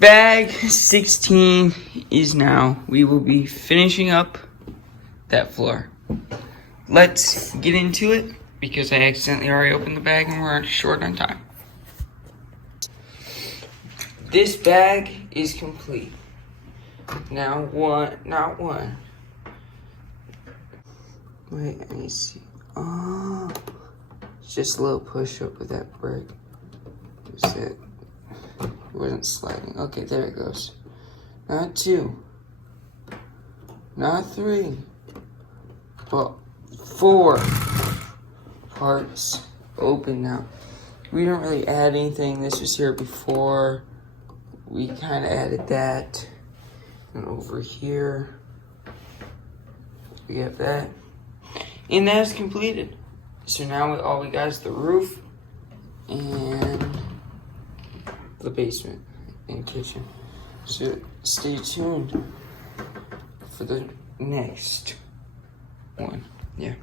Bag 16 is now. We will be finishing up that floor. Let's get into it because I accidentally already opened the bag and we're short on time. This bag is complete. Now not one. Wait, let me see. Oh, it's just a little push up with that brick. That's it. It wasn't sliding. Okay, there it goes. Not 2. Not 3. But 4 parts open now. We don't really add anything. This was here before. We kind of added that. And over here, we have that. And that is completed. So now all we got is the roof and the basement and kitchen. So stay tuned for the next one. Yeah.